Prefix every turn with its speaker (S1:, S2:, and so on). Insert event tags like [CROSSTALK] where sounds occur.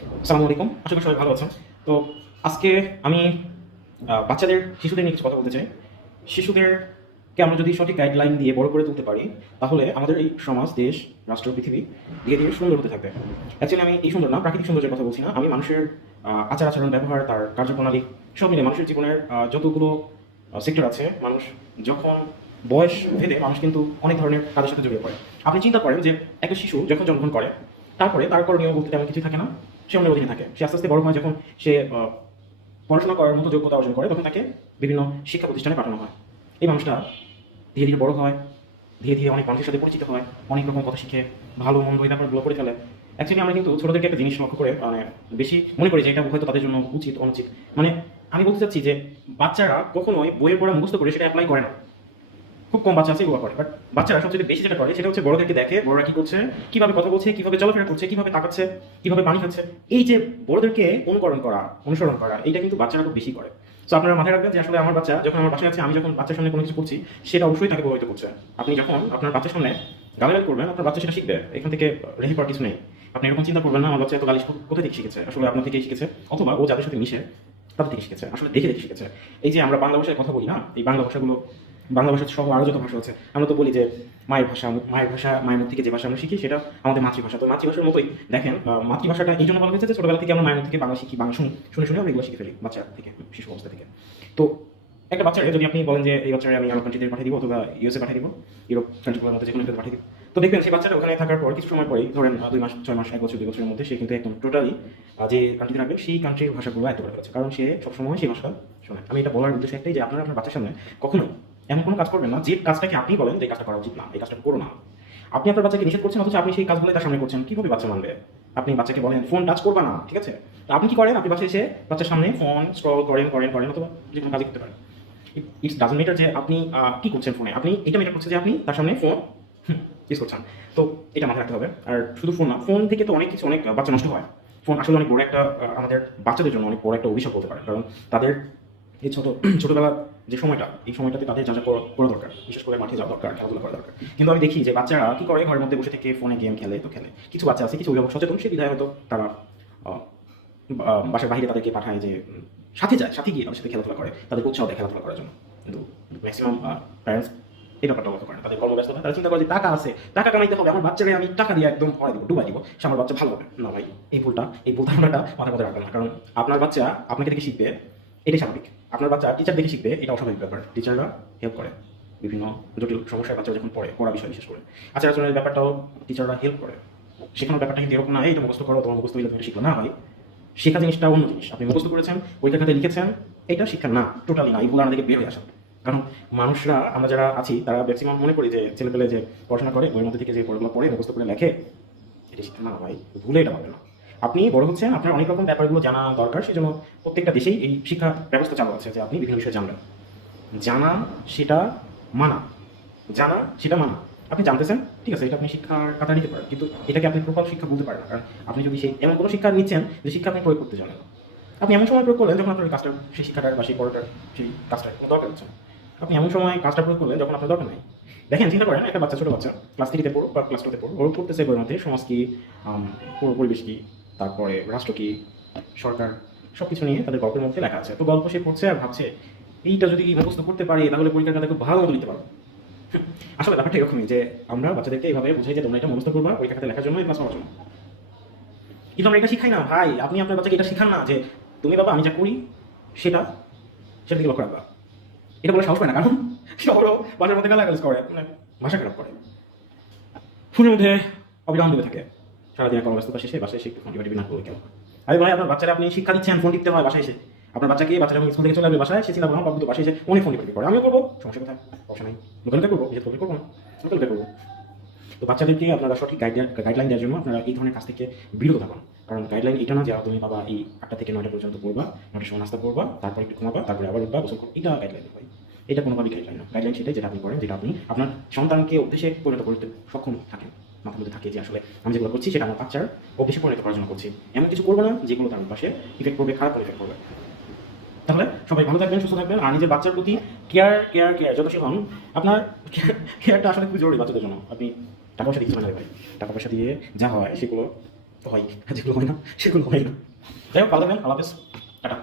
S1: আসসালামু আলাইকুম। আশা করি সবাই ভালো আছেন। তো আজকে আমি বাচ্চাদের, শিশুদের নিয়ে কিছু কথা বলতে চাই। শিশুদেরকে আমরা যদি সঠিক গাইডলাইন দিয়ে বড় করে তুলতে পারি, তাহলে আমাদের এই সমাজ, দেশ, রাষ্ট্র, পৃথিবী ধীরে ধীরে সুন্দর হতে থাকবে। অ্যাকচুয়ালি আমি এই সুন্দর না, প্রাকৃতিক সৌন্দর্যের কথা বলছি না। আমি মানুষের আচার আচরণ, ব্যবহার, তার কার্যপ্রণালী সব মিলে মানুষের জীবনের যতগুলো সেক্টর আছে, মানুষ যখন বয়স ভেদে মানুষ কিন্তু অনেক ধরনের কাজের সাথে জড়িয়ে পড়ে। আপনি চিন্তা করেন যে, একটা শিশু যখন জন্মগ্রহণ করে, তারপরে তার করণীয় বলতে তেমন কিছু থাকে না। সে অন্য অধীনে থাকে। সে আস্তে আস্তে বড় হয় যখন সে পড়াশোনা করার মতো যোগ্যতা অর্জন করে, তখন তাকে বিভিন্ন শিক্ষা প্রতিষ্ঠানে পাঠানো হয়। এই মানুষটা ধীরে ধীরে বড় হয়, ধীরে ধীরে অনেক মানুষের সাথে পরিচিত হয়, অনেক রকম কথা শিখে, ভালো, মন্দ এই ব্যাপারগুলো করে ফেলে। অ্যাকচুয়ালি আমরা কিন্তু ছোটদেরকে একটা জিনিস লক্ষ্য করে মানে বেশি মনে করি যে এটা হয়তো তাদের জন্য উচিত, অনুচিত। মানে আমি বলতে চাচ্ছি যে, বাচ্চারা কখনোই বইয়ের পড়া মুখস্থ করে সেটা অ্যাপ্লাই করে না। খুব কম বাচ্চা আছে এগুলো করে বাট বাচ্চারা সবচেয়ে বেশি যেটা করে সেটা হচ্ছে বড়দেরকে দেখে বড়রা কি করছে? কীভাবে কথা বলছে কীভাবে চলাফেরা করছে কীভাবে তাকাচ্ছে কীভাবে পানি খাচ্ছে। এই যে বড়দেরকে অনুকরণ করা অনুসরণ করা এটা কিন্তু বাচ্চারা খুব বেশি করে। তো আপনারা মাথায় রাখবেন যে আসলে আমার বাচ্চা যখন আমার বাসায় আছে আমি যখন বাচ্চার সামনে কোনো কিছু করছি সেটা অবশ্যই তাকে প্রভাবিত করছে। আপনি যখন আপনার বাচ্চার সামনে গালাগালি করবেন আপনার বাচ্চা সেটা শিখবে। এখান থেকে রেহে পাওয়ার কিছু নেই। আপনি এরকম চিন্তা করবেন না আমার বাচ্চা এত গালিশ কোথা থেকে শিখেছে? আসলে আপনার থেকেই শিখেছে। অথবা ও যাদের সাথে মিশে তাদের থেকে শিখেছে। আসলে দেখে দেখে শিখেছে। এই যে আমরা বাংলা ভাষায় কথা বলি না এই বাংলা ভাষাগুলো বাংলা ভাষা সহ আরও যত ভাষা আছে আমরা তো বলি যে মায়ের ভাষা মায়ের ভাষা মায়ের থেকে যে ভাষা আমরা শিখি, সেটা আমাদের মাতৃভাষা। তো মাতৃভাষার মতোই দেখেন মাতৃভাষাটা এই জন্য বলা হয়েছে যে ছোটবেলা থেকে আমরা মায়ের থেকে বাংলা শিখি, বাংলা শুনি, শুনে শুনে আমরা এগুলো শিখে ফেলি বাচ্চা থেকে, শিশু অবস্থা থেকে। তো একটা বাচ্চারে যদি আপনি বলেন যে, এই বাচ্চারে আমি আমার কান্ট্রিতে পাঠিয়ে দিব অথবা ইউএসএ পাঠিয়ে দিব ইউরোপ কান্ট্রিগুলোর মধ্যে যে কোনো পাঠিয়ে দিব। তো দেখবেন সেই বাচ্চাটা ওখানে থাকার পর, কিছু সময় পরেই ধরেন দুই মাস, ছয় মাস, এক বছর, দুই বছরের মধ্যে সে কিন্তু একদম টোটালি যে কান্ট্রিতে থাকবে সেই কান্ট্রির ভাষাগুলো আয়ত্ত করে কারণ সে সবসময় সেই ভাষা শোনে। আমি এটা বলার উদ্দেশ্য একটাই যে, আপনারা আপনার বাচ্চার সামনে কখনো এমন কোনো কাজ করবেন না, যে কাজটাকে আপনি বলেন যে কাজটা করা উচিত না, এই কাজটা করো না। আপনি আপনার বাচ্চাকে নিষেধ করছেন, অথচ আপনি সেই কাজগুলো তার সামনে করছেন। কীভাবে বাচ্চা মানবে? আপনি বাচ্চাকে বলেন, ফোন টাচ করবা না ঠিক আছে? তো আপনি কি করেন? আপনি বাসায় এসে বাচ্চার সামনে ফোন স্ক্রল করেন করেন করেন, অথবা যে কোনো কাজই করতে পারেন। ইটস ডাজন মিটার যে আপনি কি করছেন ফোনে। আপনি, এটা মিটার করছে যে আপনি তার সামনে ফোন ইউজ করছেন। তো এটা মাথায় রাখতে হবে। আর শুধু ফোন না, ফোন থেকে তো অনেক কিছু, অনেক বাচ্চা নষ্ট হয়। ফোন আসলে অনেক বড় একটা আমাদের বাচ্চাদের জন্য অনেক বড় একটা অভিশাপ বলতে পারে কারণ তাদের এই ছোট [CLEARS THROAT] ছোটবেলা যে সময়টা, এই সময়টাতে তাদের যা যা করা করা দরকার, বিশেষ করে মাঠে যাওয়া দরকার, খেলাধুলা করা দরকার। কিন্তু আমি দেখি যে বাচ্চারা কি করে, ঘরের মধ্যে বসে থেকে ফোনে গেম খেলে, তো খেলে। কিছু বাচ্চা আছে, কিছু অভিভাবক সচেতন, সে বিধায় হয়তো তারা বাসার বাইরে তাদেরকে পাঠায় যে সাথে যায়, সাথে গিয়ে তাদের সাথে খেলাধুলা করে, তাদের উৎসাহ দেয় খেলাধুলা করার জন্য। কিন্তু ম্যাক্সিমাম প্যারেন্টস এই ব্যাপারটা লক্ষ্য করে না। তাদের কর্মব্যস্ত হয় তারা চিন্তা করে যে টাকা আছে, টাকা কামাইতে হবে, আমার বাচ্চাকে আমি টাকা দিয়ে একদম ভয় দিব, ডুবাই দিব, সে আমার বাচ্চা ভালো হবে। না ভাই, এই ভুলটা, এই ভুল ধারণাটা মাথার মধ্যে রাখবেন না। কারণ আপনার বাচ্চা আপনাকে দেখে শিখবে, এটাই স্বাভাবিক। আপনার বাচ্চা টিচার দেখে শিখবে, এটা অস্বাভাবিক ব্যাপার। টিচাররা হেল্প করে। বিভিন্ন জটিল সমস্যায় বাচ্চা যখন পড়ে, পড়া বিষয় বিশেষ করে। আচার আচরণের ব্যাপারটাও টিচাররা হেল্প করে। শেখানোর ব্যাপারটা কিন্তু এরকম না তো মুখস্থ করো, তোমার মুখস্থ হইলে তুমি শিখলো না ভাই, শেখা জিনিসটা অন্য জিনিস। আপনি মুখস্থ করেছেন পরীক্ষা খাতে লিখেছেন, এটা শিক্ষা না টোটালি না। এইগুলো আমাদেরকে বের হয়ে আসা কারণ মানুষরা, আমরা যারা আছি, তারা ম্যাক্সিমাম মনে করি যে ছেলেপেলে যে পড়াশোনা করে, বইয়ের মধ্যে থেকে যে পড়াগুলো পড়ে, মুখস্থ করে লেখে, এটা শিক্ষা না ভাই, ভুলে এটা হবে না। আপনি বড় হচ্ছেন, আপনার অনেক রকম ব্যাপারগুলো জানা দরকার সেই জন্য প্রত্যেকটা দেশেই এই শিক্ষা ব্যবস্থা চালু আছে যে আপনি বিভিন্ন বিষয়ে জানবেন। জানা সেটা মানা। জানা সেটা মানা। আপনি জানতেছেন, ঠিক আছে, এটা আপনি শিক্ষার কাতা নিতে পারেন, কিন্তু এটাকে আপনি প্রকল্প শিক্ষা বলতে পারেন কারণ আপনি যদি সেই এমন কোনো শিক্ষা নিচ্ছেন যে শিক্ষা আপনি প্রয়োগ করতে জানেন। আপনি এমন সময় প্রয়োগ করলেন যখন আপনার কাজটা, সেই শিক্ষাটার বা সেই পড়াটার, সেই কাজটার কোনো দরকার হচ্ছে আপনি এমন সময় কাজটা প্রয়োগ করলেন যখন আপনার দরকার নেই। দেখেন, চিন্তা করেন, একটা বাচ্চা, ছোটো বাচ্চা ক্লাস থ্রিতে পড়ো বা ক্লাস টুতে পড়ো ওর পড়তেছে বইয়ের মধ্যে সমাজ কি পরিবেশ কি তারপরে রাষ্ট্র কি, সরকার সব কিছু নিয়ে তাদের গল্পের মধ্যে লেখা আছে। তো গল্প সে পড়ছে আর ভাবছে, এইটা যদি মুখস্থ করতে পারি, তাহলে পরীক্ষার খাতে খুব ভালো মতো লিখতে পারব। আসলে ব্যাপারটা এরকমই যে, আমরা বাচ্চাদেরকে এইভাবে বুঝাই যে তোমরা এটা মুখস্থ করবা পরীক্ষা খাতে লেখার জন্য ক্লাস করার জন্য। কিন্তু আমরা এটা শিখাই না, ভাই, আপনি আপনার বাচ্চাকে এটা শিখান না যে, তুমি বাবা, আমি যা করি, সেটা সেটা দিকে লক্ষ্য রাখবা। এটা বলে সাহস পায় না, কারণ সে বাসার মধ্যে গালাগালিজ করে মানে ভাষা খারাপ করে। ফোনের মধ্যে অবিরাম দিতে থাকে। সারাদিন কর্মব্যস্ততা শেষে বাসায় এসে একটু ফোন টিপা না করলে কেন আরে ভাই আপনার বাচ্চারা আপনি শিক্ষা দিচ্ছেন ফোন টিপতে হয় বাসায় এসে। আপনার বাচ্চাকে বাচ্চারা স্কুল থেকে চলে আসবে বাসায়, সে চিন্তা ভাবনা বাবু বাসায় এসে অনেক ফোন করে। আমিও করব, সমস্যা কোথায়? সমস্যা নাই। লোকালিতে করব, নিজের করব করব না। করব। তো বাচ্চাদেরকে আপনারা সঠিক গাইডলাইন গাইডলাইন দেওয়ার জন্য আপনারা এই ধরনের কাজ থেকে বিরত থাকুন। কারণ গাইডলাইন এটা না যে তুমি বাবা এই আটটা থেকে নয়টা পর্যন্ত পড়বা, নয়টার সময় নাস্তা করবা, তারপর একটু ঘুমাবা, তারপরে আবার উঠবা, গোসল করবা, এটা গাইডলাইন ভাই এটা কোনোভাবেই গাইডলাইন না। গাইডলাইন সেটাই যেটা আপনি করেন, যেটা আপনি আপনার সন্তানকে অভ্যেসে পরিণত করতে সক্ষম থাকেন। মাথার মধ্যে থাকে যে আসলে আমি যেগুলো করছি সেটা আমার বাচ্চার অভ্যেসে পরিণত করার জন্য করছি। এমন কিছু করব না যেগুলো তার পাশে ইফেক্ট করবে খারাপ ইফেক্ট করবে তাহলে সবাই ভালো থাকবেন, সুস্থ থাকবেন আর নিজের বাচ্চার প্রতি কেয়ার কেয়ার কেয়ার যথেষ্ট হন, আপনার কেয়ারটা আসলে খুব জরুরি বাচ্চাদের জন্য। আপনি টাকা পয়সা পারেন ভাই টাকা পয়সা দিয়ে যা হয় সেগুলো হয়, যেগুলো হয় না, সেগুলো হয় না। যাই হোক, ভালো থাকবেন, আল্লাহ টাটা।